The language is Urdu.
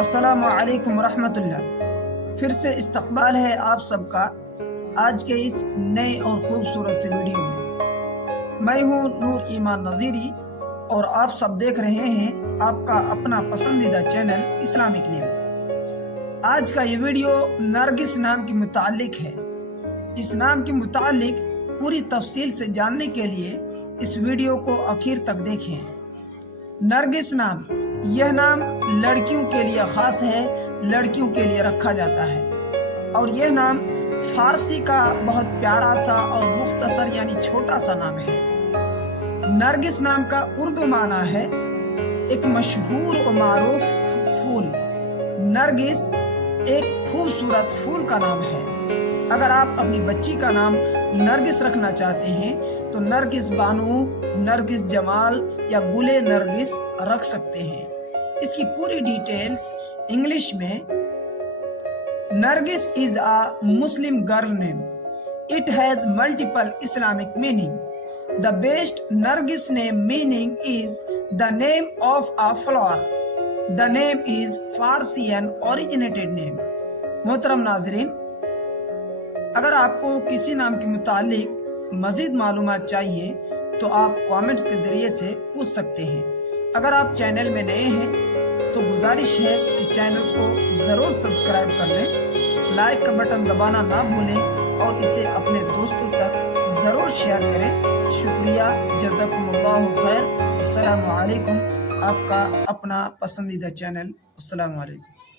السلام علیکم ورحمۃ اللہ۔ پھر سے استقبال ہے آپ سب کا آج کے اس نئے اور خوبصورت سے ویڈیو میں۔ میں ہوں نور ایمان نذیری اور آپ سب دیکھ رہے ہیں آپ کا اپنا پسندیدہ چینل اسلامک نیم۔ آج کا یہ ویڈیو نرگس نام کے متعلق ہے۔ اس نام کے متعلق پوری تفصیل سے جاننے کے لیے اس ویڈیو کو آخر تک دیکھیں۔ نرگس نام، یہ نام لڑکیوں کے لیے خاص ہے، لڑکیوں کے لیے رکھا جاتا ہے، اور یہ نام فارسی کا بہت پیارا سا اور مختصر یعنی چھوٹا سا نام ہے۔ نرگس نام کا اردو معنی ہے ایک مشہور و معروف پھول۔ نرگس ایک خوبصورت پھول کا نام ہے۔ اگر آپ اپنی بچی کا نام نرگس رکھنا چاہتے ہیں تو نرگس بانو، نرگس جمال یا گل نرگس رکھ سکتے ہیں۔ اس کی پوری ڈیٹیلز انگلش میں: نرگس is a Muslim girl name. It has multiple Islamic meaning. The best Nargis name meaning is the name of a flower. The name is Farsi and originated name. محترم ناظرین، اگر آپ کو کسی نام کے متعلق مزید معلومات چاہیے تو آپ کامنٹس کے ذریعے سے پوچھ سکتے ہیں۔ اگر آپ چینل میں نئے ہیں تو گزارش ہے کہ چینل کو ضرور سبسکرائب کر لیں، لائک کا بٹن دبانا نہ بھولیں اور اسے اپنے دوستوں تک ضرور شیئر کریں۔ شکریہ، جزاکم اللہ خیر۔ السلام علیکم، آپ کا اپنا پسندیدہ چینل۔ السلام علیکم۔